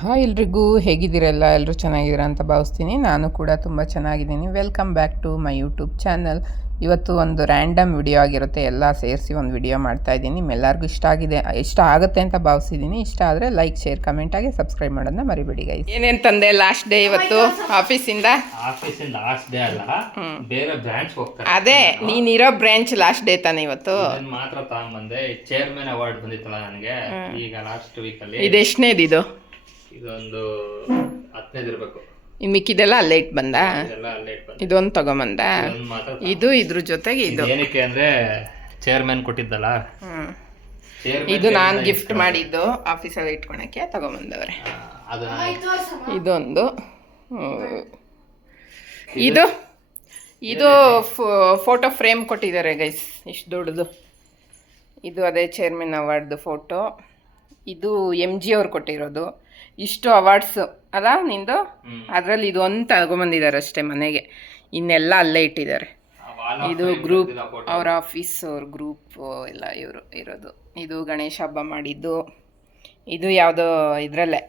Hi ಎಲ್ರಿಗೂ ಹೇಗಿದ್ದೀರಲ್ಲ? ಎಲ್ಲರೂ ಚೆನ್ನಾಗಿದ್ದೀರಾ ಅಂತ ಭಾವಿಸ್ತೀನಿ. ನಾನು ಕೂಡ ತುಂಬ ಚೆನ್ನಾಗಿದ್ದೀನಿ. Welcome back to my YouTube channel ಇವತ್ತು ಒಂದು ರ್ಯಾಂಡಮ್ ವಿಡಿಯೋ ಆಗಿರುತ್ತೆ. ಎಲ್ಲ ಸೇರಿಸಿ ಒಂದು ವಿಡಿಯೋ ಮಾಡ್ತಾ ಇದ್ದೀನಿ. ನಿಮ್ಮೆಲ್ಲರಿಗೂ ಇಷ್ಟ ಆಗಿದೆ ಇಷ್ಟ ಆಗುತ್ತೆ ಅಂತ ಭಾವಿಸಿದ್ದೀನಿ. ಇಷ್ಟ ಆದರೆ ಲೈಕ್ ಶೇರ್ ಕಮೆಂಟ್ ಆಗಿ ಸಬ್ಸ್ಕ್ರೈಬ್ ಮಾಡೋದನ್ನ ಮರಿಬೇಡಿ ಗೈಸ್ ಏನೇನು ತಂದೆ ಲಾಸ್ಟ್ ಡೇ ಇವತ್ತು? ಆಫೀಸಿಂದ ಆಫೀಸಿಂದ ಲಾಸ್ಟ್ ಡೇ ಅಲ್ಲ? ಬೇರೆ ಬ್ರಾಂಚ್ ಹೋಗ್ತಾರೆ. ಅದೇ ನೀನಿರೋ ಬ್ರಾಂಚ್ ಲಾಸ್ಟ್ ಡೇ ತಾನೆ ಇವತ್ತು? ಮಾತ್ರ ಮಾತ್ರ ತಗೊಂಡ್ಬಂದೆ ಚೇರ್ಮನ್ ಅವಾರ್ಡ್ ಬಂದಿತ್ತಲ್ಲ ನನಗೆ. ಈಗ ಲಾಸ್ಟ್ ವೀಕ್ ಅಲ್ಲಿ. ಇದೆಷ್ಟನೇದು ಇದು ಇದೊಂದು ಹತ್ತನೇದು ಇರಬೇಕು. ಮಿಕ್ಕಿದೆಲ್ಲ ಅಲ್ಲೇ ಇಟ್ ಬಂದಾ? ಇದೆಲ್ಲ ಲೇಟ್ ಬಂದ ಇದೊಂದು ತಗೊಂಬಂದ? ಇದೊಂದು ಮಾತ್ರ ಇದು ಇದ್ರ ಜೊತೆಗೆ ಇದು. ಏನಕ್ಕೆ ಅಂದ್ರೆ ಚೇರ್ಮನ್ ಕೊಟ್ಟಿದ್ದಲ್ಲ? ಹ್ಮ್. ಇದು ನಾನು ಗಿಫ್ಟ್ ಮಾಡಿದ್ದು ಆಫೀಸಲ್ಲಿ ಇಟ್ಕೊಳಕ್ಕೆ ತಗೊಂಬಂದವ್ರೆ. ಅದು ಇದೊಂದು. ಹ್ಮ್. ಇದು ಇದು ಫೋಟೋ ಫ್ರೇಮ್ ಕೊಟ್ಟಿದ್ದಾರೆ ಗೈಸ್ ಇಷ್ಟು ದೊಡ್ಡದು. ಇದು ಅದೇ ಚೇರ್ಮನ್ ಅವಾರ್ಡ್ದು ಫೋಟೋ ಇದು ಎಂ ಜಿ ಅವ್ರು ಕೊಟ್ಟಿರೋದು. ಇಷ್ಟು ಅವಾರ್ಡ್ಸು ಅಲ್ಲ ನಿಂದು? ಅದರಲ್ಲಿ ಇದು ಒಂದು ತಗೊಂಬಂದಿದ್ದಾರೆ ಅಷ್ಟೇ ಮನೆಗೆ. ಇನ್ನೆಲ್ಲ ಅಲ್ಲೇ ಇಟ್ಟಿದ್ದಾರೆ. ಇದು ಗ್ರೂಪ್ ಅವ್ರ ಆಫೀಸ್ ಅವ್ರ ಗ್ರೂಪ್ ಎಲ್ಲ ಇವರು ಇರೋದು. ಇದು ಗಣೇಶ ಹಬ್ಬ ಮಾಡಿದ್ದು. ಇದು ಯಾವುದೋ ಇದರಲ್ಲೇ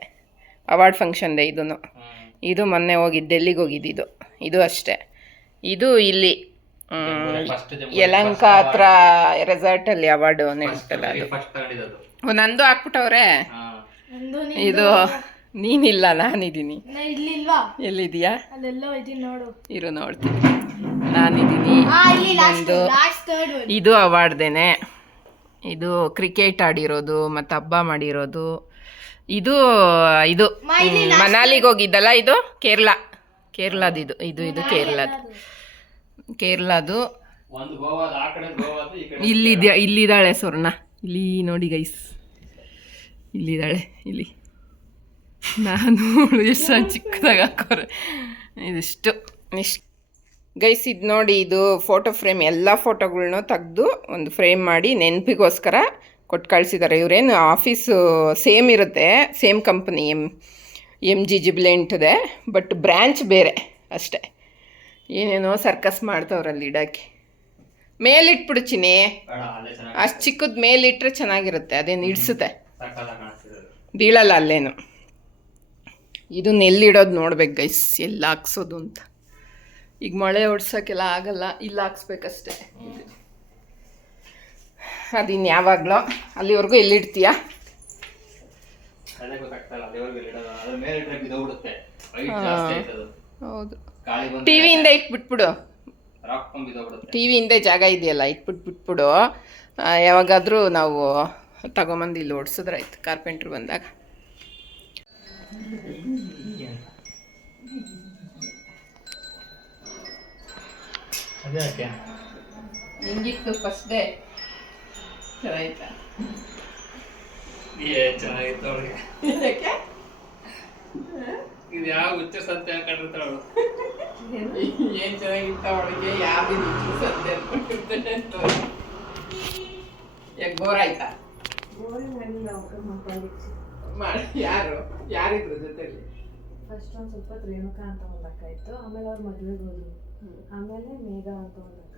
ಅವಾರ್ಡ್ ಫಂಕ್ಷನ್ದೆ ಇದೂ. ಇದು ಮೊನ್ನೆ ಹೋಗಿದ್ದು ಡೆಲ್ಲಿಗೆ ಹೋಗಿದ್ದಿದ್ದು ಇದು. ಅಷ್ಟೇ. ಇದು ಇಲ್ಲಿ ಯಲಂಕ ಹತ್ರ ರೆಸಾರ್ಟಲ್ಲಿ ಅವಾರ್ಡ್ ನಡೆಸ್ತಲ್ಲ ಅದು. ಓ, ನಂದು ಹಾಕ್ಬಿಟ್ಟವ್ರೆ. ಇದು ನೀನಿಲ್ಲ ನಾನಿದ್ದೀನಿ. ಎಲ್ಲಿದೀಯಾ ಅಲ್ಲೆಲ್ಲೋ ಇದೀನಿ ನೋಡು. ಇರು ನೋಡ್ತೀನಿ. ನಾನಿದ್ದೀನಿ. ನಂದು ಇಲ್ಲಿ ಲಾಸ್ಟ್ ಲಾಸ್ಟ್ ಥರ್ಡ್ ಒನ್ ಇದು ಅವಾರ್ಡ್ದೇನೆ ಇದು ಕ್ರಿಕೆಟ್ ಆಡಿರೋದು ಮತ್ತು ಹಬ್ಬ ಮಾಡಿರೋದು. ಇದು ಇದು ಮನಾಲಿಗೆ ಹೋಗಿದ್ದಲ್ಲ ಇದು? ಕೇರಳ. ಕೇರಳದ ಇದು ಇದು ಕೇರಳದು ಕೇರಳದು ಕಡೆ ಇಲ್ಲಿದ್ಯಾ ಇಲ್ಲಿದ್ದಾಳೆ ಸ್ವರ್ಣ ಇಲ್ಲಿ ನೋಡಿ ಗೈಸ್ ಇಲ್ಲಿದ್ದಾಳೆ, ಇಲ್ಲಿ. ನಾನು ಎಷ್ಟು ಚಿಕ್ಕದಾಗ ಹಾಕೋರು. ಇದಿಷ್ಟು, ಇಷ್ಟು. ಗೈಸ್ ಇದು ನೋಡಿ, ಇದು ಫೋಟೋ ಫ್ರೇಮ್ ಎಲ್ಲ ಫೋಟೋಗಳ್ನೂ ತೆಗೆದು ಒಂದು ಫ್ರೇಮ್ ಮಾಡಿ ನೆನಪಿಗೋಸ್ಕರ ಕೊಟ್ಟು ಕಳಿಸಿದ್ದಾರೆ ಇವರೇನು ಆಫೀಸು ಸೇಮ್ ಇರುತ್ತೆ same company M M G ಜಿಬ್ಲೆಂಟ್ದೆ but branch ಬೇರೆ ಅಷ್ಟೇ. ಏನೇನೋ ಸರ್ಕಸ್ ಮಾಡ್ತವ್ರಲ್ಲಿ ಇಡೋಕ್ಕೆ. ಮೇಲಿಟ್ಬಿಡು ಚಿನಿ ಬೇಡ ಅಲ್ಲೇ ಚೆನ್ನಾಗಿ ಅಷ್ಟು ಚಿಕ್ಕದ ಮೇಲಿಟ್ರೆ ಚೆನ್ನಾಗಿರುತ್ತೆ ಅದೇನು ಇಡ್ಸುತ್ತೆ. ಬೀಳಲ್ಲ ಅಲ್ಲೇನು. ಇದನ್ನ ಎಲ್ಲಿಡೋದು ನೋಡ್ಬೇಕು ಗೈಸ್ ಎಲ್ಲಿ ಹಾಕ್ಸೋದು ಅಂತ. ಈಗ ಮಳೆ ಹೊಡ್ಸೋಕ್ಕೆಲ್ಲ ಆಗಲ್ಲ ಇಲ್ಲಿ ಹಾಕ್ಸ್ಬೇಕಷ್ಟೆ. ಅದಿನ್ ಯಾವಾಗಲೋ ಅಲ್ಲಿವರೆಗೂ ಎಲ್ಲಿಡ್ತೀಯಾ? ಹೌದು. ಗಾಳಿ ಬಂದು ಟಿ ವಿಯಿಂದ ಇಟ್ಬಿಟ್ಬಿಡು. ಟಿ ವಿ ಹಿಂದೆ ಜಾಗ ಇದೆಯಲ್ಲ ಇಟ್ಬಿಟ್ಟು ಬಿಟ್ಬಿಡು. ಯಾವಾಗಾದ್ರೂ ಯಾವಾಗಾದರೂ ನಾವು ತಗೊಂಬಂದು ಇಲ್ಲಿ ಓಡಿಸಿದ್ರಾಯ್ತು ಕಾರ್ಪೆಂಟ್ರು ಬಂದಾಗ. ಹಿಂಗಿತ್ತು ಫಸ್ಟ್ ಡೇ ಚೆನ್ನಾಯ್ತಾ ಏ ಚೆನ್ನಾಗಿತ್ತು ಅವಳಿಗೆ ಇದು ಯಾವ ಹುಚ್ಚ ಸತ್ಯ ಕಂಡಿರ್ತಾಳ ಏನ್ ಚೆನ್ನಾಗಿತ್ತ ಅವಳಿಗೆ ಯಾವ್ದು ಸದ್ಯ ಯಾಕೆ ಬೋರ್ ಆಯ್ತಾ ಯಾರು? ಯಾರಿದ್ರು ಜೊತೆಲಿ? ಫಸ್ಟ್ ಒಂದು ಸ್ವಲ್ಪ ರೇಣುಕಾ ಅಂತ ಒಂದು ಅಕ್ಕ ಇತ್ತು. ಆಮೇಲೆ ಅವ್ರ ಮದ್ವೆಗೆ ಹೋದ್ರು. ಆಮೇಲೆ ಮೇಘ ಅಂತ ಒಂದು ಅಕ್ಕ.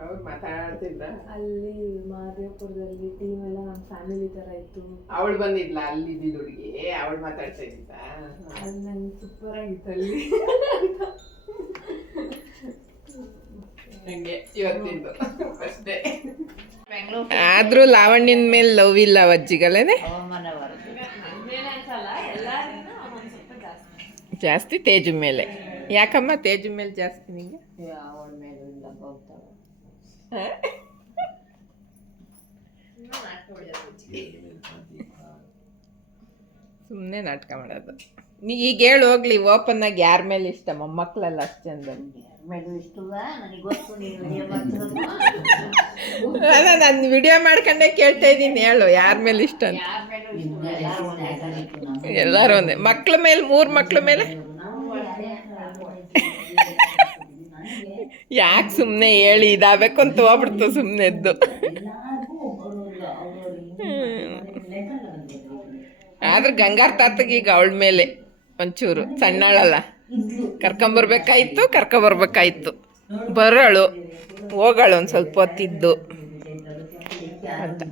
ಅವ್ರು ಮಾತಾಡ್ತಿದ್ರ ಅಲ್ಲಿ ಮಹದೇವಪುರದಲ್ಲಿ ಟೀಮ್ ಎಲ್ಲ ನಮ್ಮ ಫ್ಯಾಮಿಲಿ ತರ ಇತ್ತು. ಅವಳು ಬಂದಿದ್ಲ ಅಲ್ಲಿ ಇದ್ದಿದ್ದು ಹುಡುಗಿ? ಅವಳು ಮಾತಾಡ್ತಾ ಇದ್ದ ಅಲ್ಲಿ ನಂಗೆ ಸೂಪರ್ ಆಗಿತ್ತು ಅಲ್ಲಿ. ಹಂಗೆ ಇವತ್ತಿಂದು. ಫಸ್ಟ್ ಡೇ ಆದ್ರೂ ಲಾವಣ್ಯನ ಮೇಲೆ ಲವ್ ಇಲ್ಲ ಅಜ್ಜಿಗಲೇನೆ ಜಾಸ್ತಿ. ತೇಜು ಮೇಲೆ. ಯಾಕಮ್ಮ ತೇಜು ಮೇಲೆ ಜಾಸ್ತಿ ನಿಂಗೆ? ಹ? ಸುಮ್ಮನೆ ನಾಟಕ ಮಾಡೋದು. ನೀ ಈಗ ಹೇಳು ಹೋಗ್ಲಿ ಓಪನ್ ಆಗಿ ಯಾರ ಮೇಲೆ ಇಷ್ಟ? ಮಕ್ಕಳೆಲ್ಲ ಅಷ್ಟು ಚಂದ ಅಲ್ಲ ನಾನು ವಿಡಿಯೋ ಮಾಡ್ಕೊಂಡೆ ಕೇಳ್ತಾ ಇದ್ದೀನಿ ಹೇಳು ಯಾರ ಮೇಲೆ ಇಷ್ಟ ಅಂತ. ಎಲ್ಲರೂ ಒಂದೇ ಮಕ್ಳ ಮೇಲೆ ಮೂರು ಮಕ್ಳ ಮೇಲೆ? ಯಾಕೆ ಸುಮ್ಮನೆ ಹೇಳಿ ಇದಾಗಬೇಕು ಅಂತ ಹೋಗ್ಬಿಡ್ತು ಸುಮ್ಮನೆ ಎದ್ದು. ಆದ್ರೆ ಗಂಗಾರ್ ತಾತಗೆ ಈಗ ಅವಳ ಮೇಲೆ ಒಂಚೂರು ಸಣ್ಣಾಳಲ್ಲ. ಕರ್ಕೊಂಬರ್ಬೇಕಾಯ್ತು ಕರ್ಕೊಂಬರ್ಬೇಕಾಯ್ತು. ಬರೋಳು ಹೋಗಳು ಒಂದು ಸ್ವಲ್ಪ ಹೊತ್ತಿದ್ದು. ಅಂತ.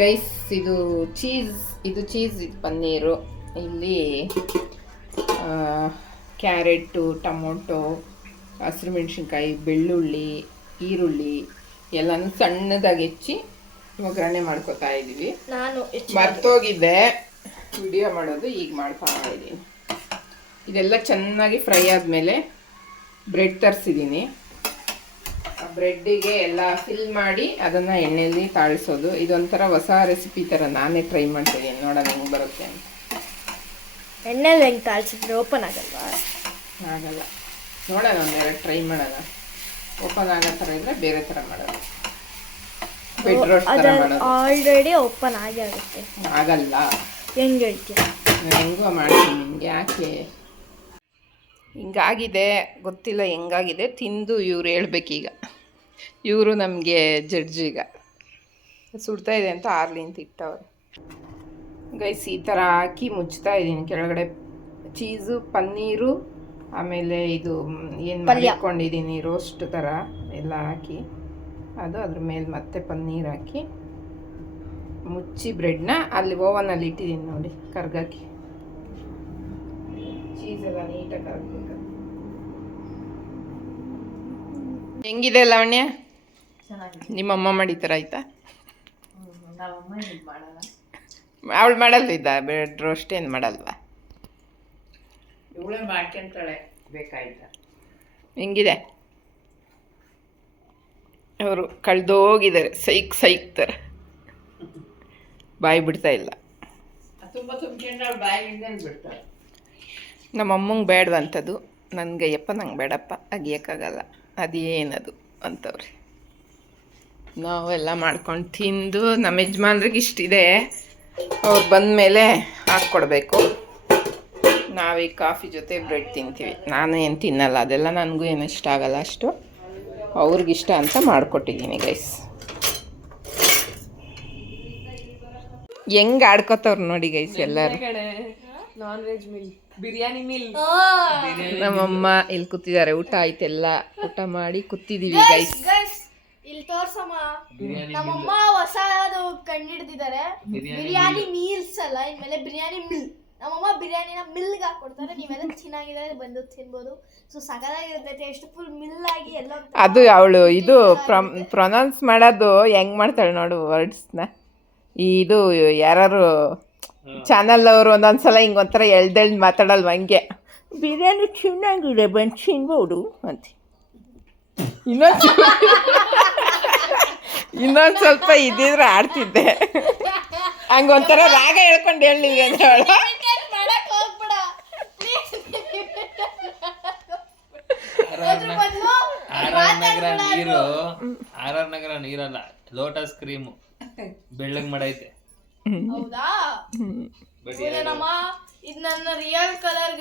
ಗೈಸ್ ಇದು ಚೀಸ್ ಇದು ಚೀಸ್ ಇದು ಪನ್ನೀರು. ಇಲ್ಲಿ ಕ್ಯಾರೆಟು ಟೊಮೊಟೊ ಹಸಿರು ಮೆಣಸಿನ್ಕಾಯಿ ಬೆಳ್ಳುಳ್ಳಿ ಈರುಳ್ಳಿ ಎಲ್ಲನೂ ಸಣ್ಣದಾಗಿ ಹೆಚ್ಚಿ ಒಗ್ಗರಣೆ ಮಾಡ್ಕೊತಾ ಇದ್ದೀವಿ ನಾನು ಮರ್ತೋಗಿದ್ದೆ ವಿಡಿಯೋ ಮಾಡೋದು ಈಗ ಮಾಡ್ತಾ ಇದ್ದೀನಿ. ಇದೆಲ್ಲ ಚೆನ್ನಾಗಿ ಫ್ರೈ ಆದಮೇಲೆ ಬ್ರೆಡ್ ತರಿಸಿದ್ದೀನಿ. ಆ ಬ್ರೆಡ್ಡಿಗೆ ಎಲ್ಲ ಫಿಲ್ ಮಾಡಿ ಅದನ್ನು ಎಣ್ಣೆಯಲ್ಲಿ ತಾಳಿಸೋದು. ಇದೊಂಥರ ಹೊಸ ರೆಸಿಪಿ ಥರ ನಾನೇ ಟ್ರೈ ಮಾಡ್ತಿದ್ದೀನಿ. ನೋಡೋಣ ಹೆಂಗೆ ಬರುತ್ತೆ ಅಂತ. ಎಣ್ಣೆಲಿ ಹೆಂಗೆ ತಾಳಿಸಿದ್ರೆ ಓಪನ್ ಆಗಲ್ವಾ? ಆಗಲ್ಲ. ನೋಡೋಣ ಒಂದೆರಡು ಟ್ರೈ ಮಾಡೋಣ. ಓಪನ್ ಆಗೋ ಥರ ಇದ್ದರೆ ಬೇರೆ ಥರ ಮಾಡೋದು. ಬೆಡ್ ರೋಸ್ಟ್ ಥರ ಮಾಡೋದು. ಆಲ್ರೆಡಿ ಓಪನ್ ಆಗಿ ಆಗುತ್ತೆ. ಆಗಲ್ಲ. ಹೆಂಗೆ ಐತೆ? ನಾನು ಹೆಂಗೋ ಮಾಡ್ತೀನಿ ನಿಮ್ಗೆ ಯಾಕೆ? ಹಿಂಗಾಗಿದೆ ಗೊತ್ತಿಲ್ಲ ಹೆಂಗಾಗಿದೆ ತಿಂದು ಇವ್ರು ಹೇಳ್ಬೇಕೀಗ. ಇವರು ನಮಗೆ ಜಡ್ಜಿಗ ಈಗ. ಸುಡ್ತಾ ಇದೆ ಅಂತ ಆರ್ಲಿಂತ ಇಟ್ಟವ್ರೆ. ಗೈಸ್ ಈ ಥರ ಹಾಕಿ ಮುಚ್ತಾ ಇದ್ದೀನಿ. ಕೆಳಗಡೆ ಚೀಸು ಪನ್ನೀರು ಆಮೇಲೆ ಇದು ಏನು ಮಾಡಿಕೊಂಡಿದ್ದೀನಿ ರೋಸ್ಟ್ ಥರ ಎಲ್ಲ ಹಾಕಿ. ಅದು ಅದ್ರ ಮೇಲೆ ಮತ್ತೆ ಪನ್ನೀರ್ ಹಾಕಿ. ಮುಚ್ಚಿ ಬ್ರೆಡ್ನ ಅಲ್ಲಿ ಓವನಲ್ಲಿ ಇಟ್ಟಿದ್ದೀನಿ ನೋಡಿ ಕರ್ಗಾಕಿ ಚೀಸ್ ಎಲ್ಲ ನೀಟಾಗಿ ಕರ್ಗಬೇಕು. ಹೆಂಗಿದೆ ಲಾವಣ್ಯ? ನಿಮ್ಮಮ್ಮ ಮಾಡಿತರ ಆಯ್ತಾ? ಅವಳು ಮಾಡಲ್ವ ಇದ್ದ ಬ್ರೆಡ್ ರೋಸ್ಟ್ ಏನು ಮಾಡಲ್ವಾ? ಇವಳೇ ಮಾಡ್ಕೊಂತಾಳೆ ಬೇಕಾಯ್ತಾ? ಹೆಂಗಿದೆ? ಅವರು ಕಳೆದೋಗಿದ್ದಾರೆ ಸೈಕ್ ಸೈಕ್ ಥರ ಬಾಯಿ ಬಿಡ್ತಾ ಇಲ್ಲ. ನಮ್ಮ ಅಮ್ಮಂಗೆ ಬೇಡವಂಥದ್ದು. ನನಗೆ ಯಪ್ಪ ನಂಗೆ ಬೇಡಪ್ಪ. ಅಗಿಯೋಕ್ಕಾಗಲ್ಲ. ಅದೇನದು ಅಂತವ್ರಿ. ನಾವೆಲ್ಲ ಮಾಡ್ಕೊಂಡು ತಿಂದು ನಮ್ಮ ಯಜಮಾನ್ರಿಗೆ ಇಷ್ಟಿದೆ. ಅವ್ರು ಬಂದಮೇಲೆ ಹಾಕ್ಕೊಡ್ಬೇಕು. ನಾವೀಗ ಕಾಫಿ ಜೊತೆ ಬ್ರೆಡ್ ತಿಂತೀವಿ. ನಾನು ಏನು ತಿನ್ನಲ್ಲ. ಅದೆಲ್ಲ ನನಗೂ ಏನು ಇಷ್ಟ ಆಗಲ್ಲ ಅಷ್ಟು. ಅವ್ರಿಗಿಷ್ಟ ಅಂತ ಮಾಡಿಕೊಟ್ಟಿದ್ದೀನಿ ಗೈಸ್ ಹೆಂಗೆ ಆಡ್ಕೋತವ್ರು ನೋಡಿ ಗೈಸ್ ಎಲ್ಲಾರು. Non veg meal biryani meal ನಮ್ಮಮ್ಮ ಇಲ್ಲಿ ಕೂತಿದ್ದಾರೆ. ಊಟ ಆಯ್ತೆಲ್ಲ. ಊಟ ಮಾಡಿ ಕೂತಿದೀವಿ ಗೈಸ್ ಇಲ್ಲಿ ತೋರ್ಸಮ್ಮ. ನಮ್ಮಮ್ಮ ಹೊಸ ಕಂಡು ಕಂಡಿಡ್ದಿದ್ದಾರೆ ಬಿರಿಯಾನಿ ಮೀಲ್ಸ್ ಅಲ್ಲ ಇನ್ಮೇಲೆ ಬಿರಿಯಾನಿ ಮಿಲ್ ನಮ್ಮಮ್ಮ ಬಿರಿಯಾನಿನ ಮಿಲ್ಗೆ ಹಾಕೊಡ್ತಾರೆ. ನೀವೆಲ್ಲ ಚೆನ್ನಾಗಿದ್ರೆ ಬಂದು ತಿನ್ಬೋದು. ಸೊ ಸಗದಾಗಿರುತ್ತೆ ಟೇಸ್ಟ್ ಫುಲ್ ಮಿಲ್ ಆಗಿ ಎಲ್ಲ ಅದು ಅವಳು ಇದು ಪ್ರೊನೌನ್ಸ್ ಮಾಡೋದು ಹೆಂಗ್ ಮಾಡ್ತಾಳೆ ನೋಡು ವರ್ಡ್ಸ್ನ ಇದು ಯಾರು ಚಾನಲ್ ಅವರು ಒಂದೊಂದ್ಸಲ ಹಿಂಗೆ ಒಂಥರ ಎಳ್ದೆಳ್ದು ಮಾತಾಡಲ್ವ ಹಂಗೆ. ಬಿರಿಯಾನಿ ಚೆನ್ನಾಗಿದೆ ಬಂದು ತಿನ್ಬೋದು ಅಂತ. ಇನ್ನೊಂದು ಇನ್ನೊಂದು ಸ್ವಲ್ಪ ಇದ್ದಿದ್ರೆ ಆಡ್ತಿದ್ದೆ. ಹಂಗ ಒಂಥರ ರಾಗ ಹೇಳ್ಕೊಂಡು ಹೇಳಿಲ್ಲ ಅಂತ ಹೇಳ ಆರ್ ಆರ್ ನಗರ ನೀರು ಆರ್ ಆರ್ ನಗರ ನೀರಲ್ಲ ಲೋಟಸ್ ಕ್ರೀಮು ಬೆಳ್ಳಗ್ ಮಾಡೈತೆ ಹೌದಾ? ಏನಮ್ಮ ಇದು ನನ್ನ ರಿಯಲ್ ಕಲರ್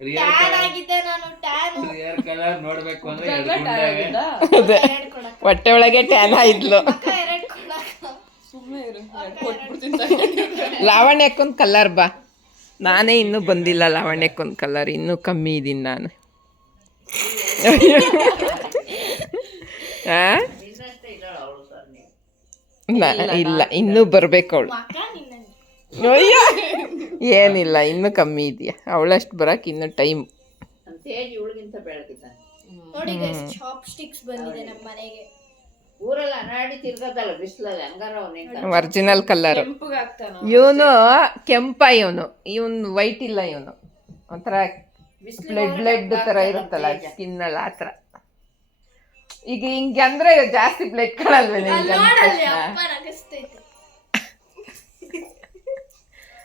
ರಿಯಲ್ ಟ್ಯಾನ್ ಆಗಿದ್ದೆ ನಾನು ಟ್ಯಾನ್ ರಿಯಲ್ ಕಲರ್ ನೋಡ್ಬೇಕು ಅಂದ್ರೆ ಎರಡ್ ಗುಂಡಾಗೆ. ಅದೇ. ಎರಡ್ ಕೊಡಕ್ಕ. ಹೊಟ್ಟೆ ಒಳಗೆ ಟ್ಯಾನ್ ಆಯ್ತು ಎರಡ್ ಲಾವಣ್ಯಕ್ಕೊಂದು ಕಲರ್ ಬಾ. ನಾನೇ ಇನ್ನೂ ಬಂದಿಲ್ಲ ಲಾವಣ್ಯಕ್ಕೊಂದು ಕಲರ್ ಇನ್ನೂ ಕಮ್ಮಿ ಇದ್ದೀನಿ ನಾನು. ಆ? ಇಲ್ಲ ಇಲ್ಲ ಇನ್ನೂ ಬರ್ಬೇಕು ಅವಳು ಅಕ್ಕ ನಿನ್ನ ಅಯ್ಯೋ ಏನಿಲ್ಲ ಇನ್ನೂ ಕಮ್ಮಿ ಇದೆಯಾ? ಅವಳಷ್ಟು ಬರಕ್ಕೆ ಇನ್ನು ಟೈಮ್. ನೋಡಿ ಗೈಸ್ ಚಾಪ್ ಸ್ಟಿಕ್ಸ್ ಬಂದಿದೆ ನಮ್ಮ ಮನೆಗೆ ಊರೆಲ್ಲ ಅನಾಡಿ ತಿರ್ಗದಲ್ಲ ಬಿಸಿಲಲ್ಲಿ ಹಂಗಾರ ಅವನೇ ಒರಿಜಿನಲ್ ಕಲರ್ ಇವನು ಕೆಂಪ ಇವನು ಇವನ್ ವೈಟ್ ಇಲ್ಲ ಇವನು. ಒಂಥರ ಬ್ಲಡ್ ಬ್ಲಡ್ ತರ ಇರುತ್ತಲ್ಲ ಸ್ಕಿನ್ ಅಲ್ಲ ಆ ಥರ. ಈಗ ಹಿಂಗೆ ಅಂದ್ರೆ ಜಾಸ್ತಿ ಬ್ಲಡ್? ಅಪ್ಪ ನಗಿಸ್ತೈತೆ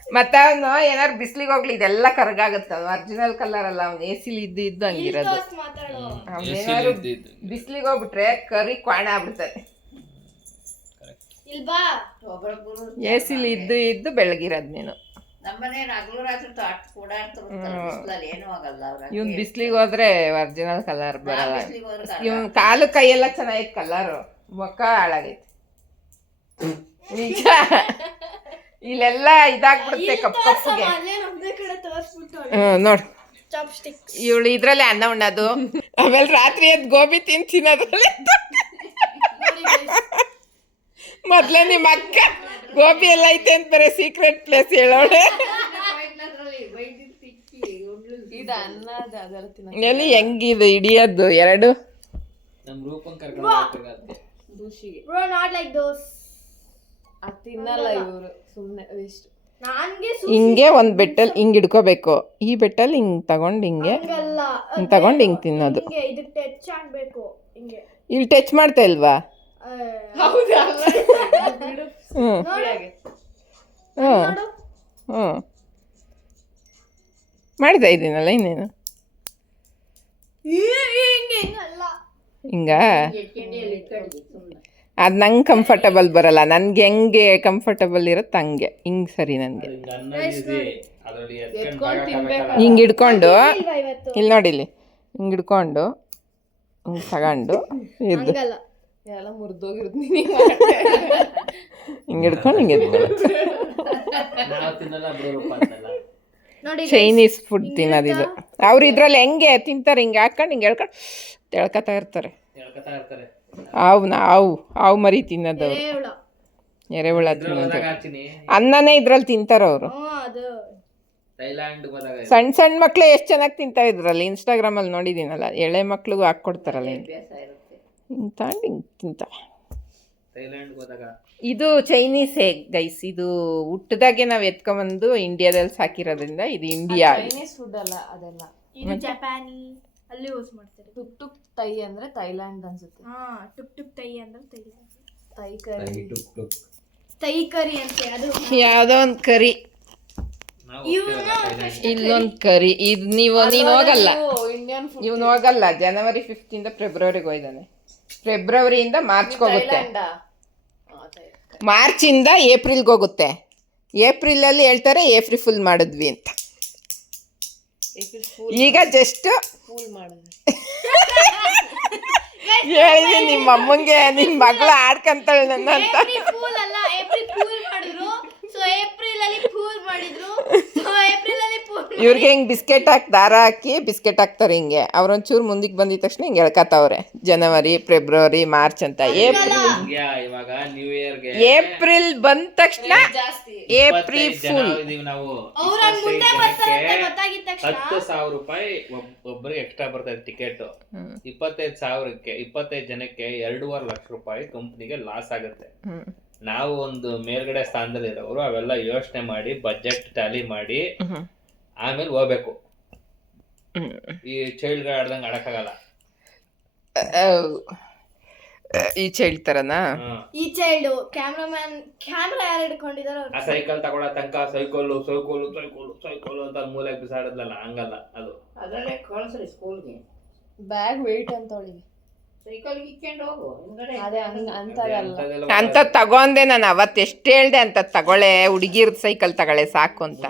ಮತ್ತೆ ಅವನು ಏನಾರು ಬಿಸ್ಲಿಗೆ ಹೋಗ್ಲಿ ಇದೆಲ್ಲ ಕರ್ಗಾಗತ್ತ ಒರಿಜಿನಲ್ ಕಲರ್ ಅಲ್ಲ ಅವ್ನು ಎ ಸಿಲಿ ಇದ್ದು ಇದ್ದು ಹಂಗಿರೋದು. ಬಿಸಿಲಿಗೆ ಅವನೇನಾದ್ರು ಬಿಸ್ಲಿಗೆ ಹೋಗ್ಬಿಟ್ರೆ ಕರಿ ಕ್ವಾಣ ಒಬ್ಬರೊಬ್ಬರು ಎ ಸಿಲಿ ಇದ್ದು ಇದ್ದು ಬೆಳಗಿರೋದು ನೀನು. ಇವ್ನು ಬಿಸ್ಲಿಗೆ ಹೋದ್ರೆ ಒರಿಜಿನಲ್ ಕಲರ್ ಬರಲ್ಲ. ಇವನ್ ಕಾಲು ಕೈಯೆಲ್ಲ ಚೆನ್ನಾಗೈತೆ ಕಲರು ಮುಖ ಹಾಳಾಗೈತೆ. ನಿಜ. ಇಲ್ಲೆಲ್ಲ ಇದಾಗ್ಬಿಡುತ್ತೆ ಕಪ್ಪು ಕಪ್ಪಗೆ. ನೋಡಿ. ಇವಳು ಇದ್ರಲ್ಲೇ ಅನ್ನ ಉಣ್ಣದು. ಆಮೇಲೆ ರಾತ್ರಿ ಎದ್ದು ಗೋಬಿ ತಿಂತೀನಿ ತಿನ್ನೋದ್ರಲ್ಲಿ ನೋಡಿ ಮೊದ್ಲೇ ನಿಮ್ಮ ಅಕ್ಕ ಗೋಬಿ ಎಲ್ಲ ಐತೆ ಅಂತ ಬರೀ ಸೀಕ್ರೆಟ್ ಪ್ಲೇಸ್ ಹೇಳೋಳೆ. ತಿನ್ನ ಎಲ್ಲಿ ಹೆಂಗಿದು ಹಿಡಿಯೋದು ಎರಡು? ತಿನ್ನಲ್ಲ ಇವರು ಸುಮ್ಮನೆ ವೇಸ್ಟ್ ನನ್ಗೆ ಹಿಂಗೆ ಒಂದ್ ಬೆಟ್ಟಲ್ ಹಿಂಗ್ ಇಡ್ಕೋಬೇಕು ಈ ಬೆಟ್ಟಲ್ಲಿ ಹಿಂಗ್ ತಗೊಂಡ್ ಹಿಂಗೆ ಹಿಂಗ್ ತಗೊಂಡ್ ಹಿಂಗೆ ತಿನ್ನೋದು. ಇದಕ್ಕೆ ಟಚ್ ಆಗ್ಬೇಕು ಹಿಂಗೆ. ಇಲ್ಲಿ ಟಚ್ ಮಾಡ್ತಾ ಇಲ್ವಾ? ಹ್ಞೂ ಹ್ಞೂ ಹ್ಞೂ ಮಾಡ್ತಾ ಇದ್ದೀನಲ್ಲ ಇನ್ನೇನು? ಹಿಂಗಾ ಅದು ನಂಗೆ ಕಂಫರ್ಟಬಲ್ ಬರಲ್ಲ. ನನಗೆ ಹೆಂಗೆ ಕಂಫರ್ಟಬಲ್ ಇರುತ್ತೆ ಹಂಗೆ. ಹಿಂಗೆ ಸರಿ ನನಗೆ. ಹಿಂಗ ಹಿಡ್ಕೊಂಡು ಇವತ್ತು? ಇಲ್ಲಿ ನೋಡಿ ಇಲ್ಲಿ. ಹಿಂಗೆ ಹಿಡ್ಕೊಂಡು ಹಿಂಗೆ ತಗೊಂಡು ಇದು. ಹಂಗಲ್ಲ. ಎಲ್ಲ ಮುರಿದೋಗಿರುತ್ತೆ ನೀನು ಹಿಂಗೆ ಹಿಡ್ಕೊಂಡು ಹಿಂಗೆ ಚೈನೀಸ್ ಫುಡ್ ತಿನ್ನೋದಿದು ಅವ್ರು ಇದ್ರಲ್ಲಿ ಹೆಂಗೆ ತಿಂತಾರೆ ಹಿಂಗೆ ಹಾಕೊಂಡು ಹಿಂಗೆ ಹೇಳ್ಕೊಂಡು ತಿಳ್ಕೊತಾ ಇರ್ತಾರೆ. ಹಾವು ಹಾವು ಹಾವು ಮರಿ ತಿನ್ನೋದು ಅವರು. ಎರೆಹುಳ. ತಿನ್ನೋದು. ಅನ್ನನೇ ಇದ್ರಲ್ಲಿ ತಿಂತಾರೆ ಅವರು. ಸಣ್ಣ ಸಣ್ಣ ಮಕ್ಳು ಎಷ್ಟು ಚೆನ್ನಾಗಿ ತಿಂತಾ ಇದ್ರಲ್ಲಿ ಇನ್ಸ್ಟಾಗ್ರಾಮಲ್ಲಿ ನೋಡಿದ್ದೀನಲ್ಲ ಎಳೆ ಮಕ್ಳಿಗೂ ಹಾಕ್ಕೊಡ್ತಾರಲ್ಲ ಹಿಂಗೆ ತಗೊಂಡು ಹಿಂಗೆ ಥೈಲ್ಯಾಂಡ್ ಇದು ಚೈನೀಸ್ ಹೇಗ್ ಗೈಸ್ ಇದು ಹುಟ್ಟದಾಗೆ ನಾವು ಎತ್ಕೊಂಬಂದು ಇಂಡಿಯಾದಲ್ಲಿ ಸಾಕಿರೋದ್ರಿಂದ ಇದು ಇಂಡಿಯಾ. ಚೈನೀಸ್ ಫುಡ್ ಅಲ್ಲ ಅದೆಲ್ಲ. ಇದು ಜಪಾನಿ ಅಲ್ಲಿ ಯೂಸ್ ಮಾಡ್ತಾರೆ? ಟುಕ್ ಟುಕ್ ತೈ ಅಂದ್ರೆ ಥೈಲ್ಯಾಂಡ್ ಅನ್ಸುತ್ತೆ. ಹಾ ಟುಕ್ ಟುಕ್ ತೈ ಅಂದ್ರೆ ತೈ ತೈ ಕರಿ. ತೈ ಕರಿ ಅಂತೆ ಅದು ಯಾವುದೋ ಒಂದು ಕರಿ. ಇಲ್ಲೊಂದು ಕರಿ. ಇದು ನೀವು ನೀನು ಹೋಗಲ್ಲ. ಇಂಡಿಯನ್ ಫುಡ್ ಇವನು ಹೋಗಲ್ಲ. ಜನವರಿ ಫಿಫ್ತಿಂದ ಫೆಬ್ರವರಿಗೆ ಹೋಯ್ದಾನೆ. ಫೆಬ್ರವರಿಯಿಂದ ಮಾರ್ಚ್ಗೆ ಹೋಗುತ್ತೆ. ಮಾರ್ಚಿಂದ ಏಪ್ರಿಲ್ಗೆ ಹೋಗುತ್ತೆ. ಏಪ್ರಿಲಲ್ಲಿ ಹೇಳ್ತಾರೆ ಏಪ್ರಿಲ್ ಫುಲ್ ಮಾಡಿದ್ವಿ ಅಂತ. ಈಗ ಜಸ್ಟ್ ಹೇಳಿದೆ ನಿಮ್ಮ ಅಮ್ಮಂಗೆ ನಿಮ್ಮ ಮಗಳು ಆಡ್ಕಂತಾಳೆ ನನ್ನ ಅಂತ ಏಪ್ರಿಲ್ ಫೂಲ್ ಅಲ್ಲ ಏಪ್ರಿಲ್ ಫೂಲ್ ಮಾಡಿದ್ರು. ಸೊ ಏಪ್ರಿಲ್ ಅಲ್ಲಿ ಫೂಲ್ ಮಾಡಿದ್ರು. ಸೊ ಏಪ್ರಿಲ್ ಅಲ್ಲಿ ಇವ್ರಿಗೆ ಹಿಂಗೆ ಬಿಸ್ಕೆಟ್ ಹಾಕಿ ದಾರ ಹಾಕಿ ಬಿಸ್ಕೆಟ್ ಹಾಕ್ತಾರೆ ಹಿಂಗೆ. ಅವ್ರೊಂಚೂರು ಮುಂದಕ್ಕೆ ಬಂದಿದ ತಕ್ಷಣ ಹಿಂಗೆ ಎಳ್ಕತ್ತವ್ರೆ. ಜನವರಿ ಫೆಬ್ರವರಿ ಮಾರ್ಚ್ ಅಂತ. ಏಪ್ರಿಲ್ ಇವಾಗ ನ್ಯೂ ಇಯರ್ಗೆ ಏಪ್ರಿಲ್ ಬಂದ ತಕ್ಷಣ ಜಾಸ್ತಿ. ಏಪ್ರಿಲ್ ಫುಲ್ ನಾವು. ಅವ್ರ ಮುಂದೆ ಬರ್ತಾರೆ ಅಂತ ತಕ್ಷಣ. ಹತ್ತು ಸಾವಿರ ರೂಪಾಯಿ ಒಬ್ಬರಿಗೆ ಎಕ್ಸ್ಟ್ರಾ ಬರ್ತದೆ ಟಿಕೆಟ್ ಇಪ್ಪತ್ತೈದು ಸಾವಿರಕ್ಕೆ ಇಪ್ಪತ್ತೈದು ಜನಕ್ಕೆ ಎರಡೂವರೆ ಲಕ್ಷ ರೂಪಾಯಿ ಕಂಪ್ನಿಗೆ ಲಾಸ್ ಆಗುತ್ತೆ. ನಾವು ಒಂದು ಮೇಲ್ಗಡೆ ಸ್ಥಾನದಲ್ಲಿ ಇರೋರು ಅವೆಲ್ಲ ಯೋಚನೆ ಮಾಡಿ ಬಜೆಟ್ ಟ್ಯಾಲಿ ಮಾಡಿ ಆಮೇಲೆ ಹೋಗ್ಬೇಕು. ಈ ಚೈಲ್ಡ್ ಆಡ್ದಂಗೆ ಆಡಕ್ಕಾಗಲ್ಲ. ಈ ಚೈಲ್ಡ್ ಹ್ಮ್. ಈ ಚೈಲ್ಡ್ ಕ್ಯಾಮ್ರಾಮ್ಯಾನ್ ಕ್ಯಾಮ್ರಾ ಯಾರು ಹಿಡ್ಕೊಂಡಿದಾರೋ ಅವ್ರು. ಆ ಸೈಕಲ್ ತಗೊಳ ತನಕ ಸೈಕಲ್ ಸೈಕಲ್ ಸೈಕಲ್ ಸೈಕಲ್ ಅಂತ ಮೂಲೆ ಬಿಸಾಡಿದ್ಲಲ್ಲ ಹಂಗಲ್ಲ ಅದು. ಅದರಲ್ಲೇ ಕಳ್ಸ್ರಿ ಸ್ಕೂಲ್ಗೆ ಬ್ಯಾಗ್ ವೆಯ್ಟ್ ಅಂತ ಅವಳಿಗೆ ಅಂತ ತಗೊಂಡೆ ನಾನು ಅವತ್ತು ಎಷ್ಟು ಹೇಳ್ದೆ ಅಂತ ತಗೊಳ್ಳೆ ಹುಡುಗಿರ್ ಸೈಕಲ್ ತಗೊಳ್ಳೆ ಸಾಕು ಅಂತ.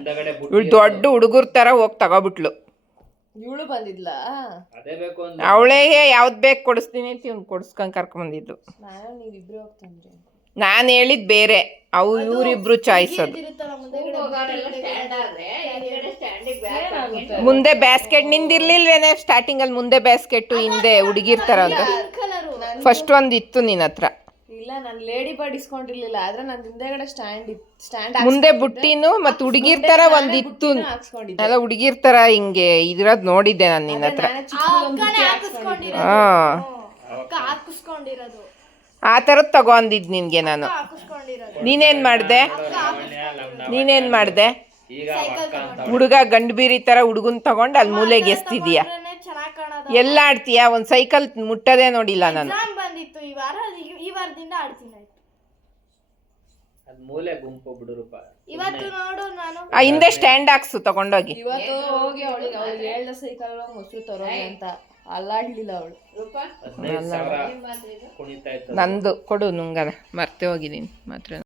ಇವ್ಳು ದೊಡ್ಡ ಹುಡುಗರ ತರ ಹೋಗಿ ತಗೋಬಿಟ್ಲು. ಇವಳು ಬಂದಿದ್ಲ? ಅವಳೇ ಬೇಕು ಅಂತ ಅವಳಿಗೆ ಯಾವ್ದು ಬೇಕು ಕೊಡಿಸ್ತೀನಿ ಅಂತ ಇವ್ನು ಕೊಡಿಸ್ಕೊಂಡು ನಾನು ನೀವಿಬ್ರು ಹೋಗ್ತಂದ್ರಿ ನಾನು ಹೇಳಿದ್ ಬೇರೆ. ಅವು ಇವರಿಬ್ರು ಚಾಯ್ಸ್ ಅದು. ಮುಂದೆ ಹೋಗೋರೆಲ್ಲ ಸ್ಟ್ಯಾಂಡ್ ಆದ್ರೆ ಹಿಂದ್ಗಡೆ ಸ್ಟ್ಯಾಂಡಿಗೆ ಬ್ಯಾಗ್ ಮುಂದೆ ಬ್ಯಾಸ್ಕೆಟ್ ನಿಂದಿರ್ಲಿಲ್ವೇನೆ? ಸ್ಟಾರ್ಟಿಂಗ್ ಅಲ್ಲಿ ಮುಂದೆ ಬ್ಯಾಸ್ಕೆಟ್ ಹಿಂದೆ ಹುಡುಗಿರ್ ತರ ಅಂತ. ಫಸ್ಟ್ ಒಂದ್ ಇತ್ತು ನಿನ್ನ ಹತ್ರ. ಇಲ್ಲ ನಾನು ಲೇಡಿ ಬರ್ಡ್ ಇಸ್ಕೊಂಡಿರ್ಲಿಲ್ಲ ಆದ್ರೆ ನನ್ನ ಹಿಂದೆಗಡೆ ಸ್ಟ್ಯಾಂಡ್ ಸ್ಟ್ಯಾಂಡ್ ಮುಂದೆ ಬುಟ್ಟಿನು ಮತ್ ಹುಡುಗಿರ್ ತರ ಒಂದ್ ಇತ್ತು. ಅಲ್ಲ ಹುಡುಗಿರ್ ತರ ಹಿಂಗೆ ಇದ್ರದ್ ನೋಡಿದ್ದೆ ನಾನು ನಿನ್ನ ಹತ್ರ. ಹಾಕಿಸ್ಕೊಂಡಿರೋದು. ಆ ಥರದ್ದು ತಗೊಂಡಿದ್ ನಿನ್ಗೆ ನಾನು. ನೀನೇನ್ ಮಾಡ್ದೆ? ನೀನೇನ್ ಮಾಡ್ದೆ? ಈಗ ಹುಡುಗ ಗಂಡು ಬೀರಿ ತರ ಹುಡುಗನ್ ತಗೊಂಡು ಅಲ್ಲಿ ಮೂಲೆಗೆ ಎಸ್ತಿದೀಯ ಎಲ್ಲ ಆಡ್ತೀಯಾ? ಒಂದ್ ಸೈಕಲ್ ಮುಟ್ಟದೆ ನೋಡಿಲ್ಲ ನಾನು. ಆ ಹಿಂದೆ ಸ್ಟ್ಯಾಂಡ್ ಹಾಕ್ಸು ತಗೊಂಡೋಗಿ. ಅಲ್ಲಾಡ್ಲಿಲ್ಲ ಅವಳು. ರೂಪ ಕುಣಿತಾ ಇತ್ತು ನಂದು ಕೊಡು ನುಂಗನ. ಮರ್ತೆ ಹೋಗಿದ್ದೀನಿ ಮಾತ್ರ.